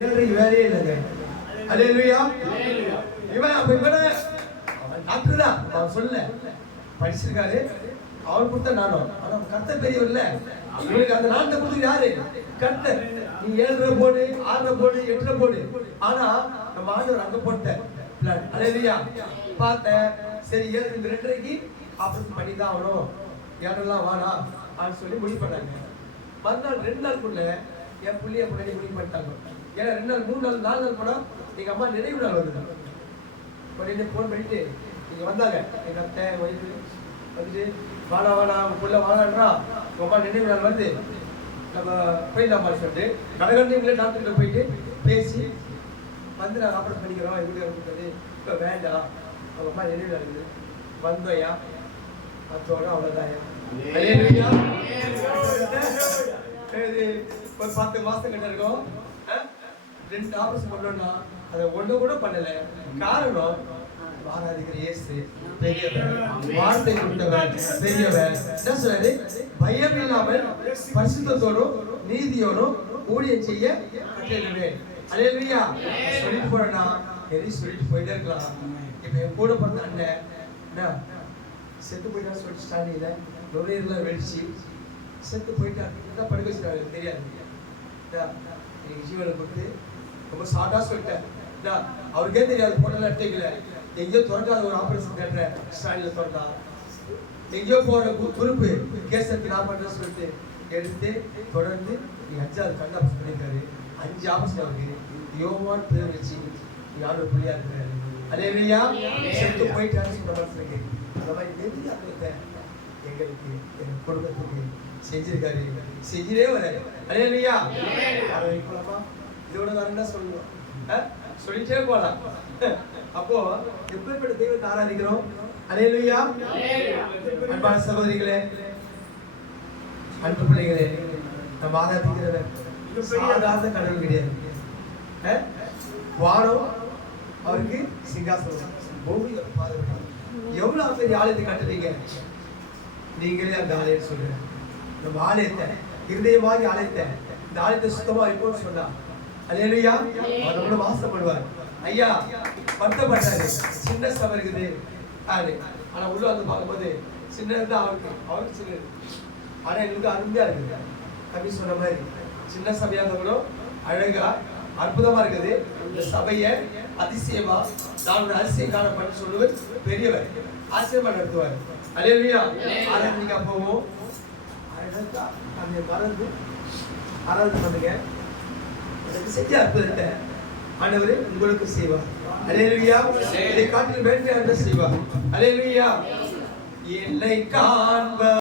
வேலையே இல்லைங்க. அல்லேலூயா. இவன் டாக்டர் தான், அவன் சொல்ல படிச்சிருக்காரு, அவர் கொடுத்த நானும். ஆனா கர்த்தர் பெரியவர் இல்ல, இவனுக்கு அந்த நாட்டை கொடுத்து யாரு? கர்த்தர். நீ 7 போடு, 6 போடு, 8 போடு, ஆனா நம்ம ஆண்டவர் அங்க போட்ட பிளான். அல்லேலூயா. பார்த்தேன், சரி 2:30க்கு ஆபரேஷன் பண்ணி தான் ஆகணும், ஏடெல்லாம் வாடா அப்படின்னு சொல்லி முடிவு பண்ணாங்க. மறுநாள் 2 நாளுக்குள்ள என் பிள்ளைய முன்னாடி முடிவு பண்ணிட்டாங்க. ஏன்னா 2 நாள் 3 நாள் 4 நாள் போனா எங்க அம்மா நினைவு நாள் வந்துட்டாங்க. உடனே போன் பண்ணிட்டு இங்க வந்தாங்க, எங்க அத்தை வயது வந்துட்டு வாடா வாடா புள்ள வாடான்றா, உங்க அம்மா நினைவு நாள் வந்து நம்ம போயிடலாமா சொல்லிட்டு கடகண்டிங்களே டாக்டர்கிட்ட போயிட்டு பேசி வந்து நாங்கள் ஆப்ரேஷன் பண்ணிக்கிறோம். எப்படி இருக்குது இப்போ வேண்டாம், அவங்க அம்மா நினைவு நாள் இருக்குது வந்தோயா, அதோட அவ்வளோதாயா. ஒரு 10 மாசம் கிட்ட இருக்கும், 2 ஆபரேஷன் பண்ணோம்னா அதை ஒண்ணு கூட பண்ணல. காரணம் ஆராதிக்கிற இயேசு பெரியவர், வார்த்தை கொடுத்தவர் பெரியவர். என்ன சொல்றாரு? பயம் இல்லாமல் பரிசுத்தத்தோடும் நீதியோடும் ஊழியம் செய்ய கட்டளையிடுவேன். அல்லேலூயா. சொல்லிட்டு போறேன்னா எதையும் சொல்லிட்டு போயிட்டே இருக்கலாம். இப்ப என் கூட பிறந்த அண்ணன் செத்து போயிட்டா சொல்லிட்டு ஸ்டாண்டிங்ல நுரையீரலாம் வெடிச்சு செத்து போயிட்டா படுக்க வச்சுட்டாங்க, தெரியாது. எனக்கு ஜீவனை கொடுத்து ரொம்ப ஷார்ட்டா சொல்லிட்டேன். அவருக்கே தெரியாது, போட்டெல்லாம் எடுத்துக்கல. எங்கேயோ திறக்காத ஒரு ஆபரேஷன் தேட்டர ஸ்டாண்டில் திறந்தா, எங்கேயோ போற துருப்பு கேசத்துக்கு நான் பண்றேன்னு சொல்லிட்டு எடுத்து தொடர்ந்து 5வது கண் ஆபரேஷன் பண்ணியிருக்காரு. 5 ஆபரேஷன் அவருக்கு யோவான் பேர் வச்சு யாரும் புள்ளியா இருக்கிறாரு. அல்லேலூயா. செத்து போயிட்டாரு சொல்ற மனசுக்கு அந்த மாதிரி நெருங்கி அனுபவத்தை எங்களுக்கு எங்க குடும்பத்துக்கு செஞ்சிருக்காரு, செஞ்சிலே வராரு. அல்லேலூயா. போலாமா? இதோட வேற என்ன சொல்லணும்? சொல்லிட்டே போலாம். அப்போ எப்பேற்பட்ட தெய்வத்தை ஆராதிக்கிறோம். அல்லேலூயா. அன்பான சகோதரிகளே, அன்பு பிள்ளைகளே, நம்ம ஆராதிக்கிறவர் சாதாரண கடவுள் கிடையாது. வானம் அவருக்கு சிங்காசனம், பூமி பாதுகாப்பு. எவ்வளவு பெரிய ஆலயத்தை கட்டுறீங்க நீங்களே. அந்த ஆலயம் சொல்லுங்க, நம்ம ஆலயத்தை இருதயமாகி ஆலயத்தை, இந்த ஆலயத்தை சுத்தமா இருக்கும்னு சொன்னா அல்லேலூயா. அவர் நம்மள வாசப்படுவார். ஐயா வருத்தப்பட்டாரு, சின்ன சபை இருக்குது ஆனா உள்ள வந்து பார்க்கும்போது சின்னது அவருக்கு சின்னது, ஆனா எங்களுக்கு அருமையா இருக்குது. கவி சொன்ன மாதிரி சின்ன சபையா இருந்தாலும் அழகா அற்புதமா இருக்குது. இந்த சபையை அதிசயமா நான் அதிசயம் காணப்பட்டு சொல்லுவது பெரியவர், ஆச்சரியமா நடத்துவார். அல்லேலூயா. ஆராதனைக்கு அப்பவும் அழகா அந்த மறந்து ஆராதனை பண்ணுங்க. செஞ்ச அற்புதத்தை ஆண்டவர் உங்களுக்கு செய்வார். அல்லேலூயா. இதை காட்டில் வேண்டிய செய்வார். அல்லேலூயா. என்னை காண்ப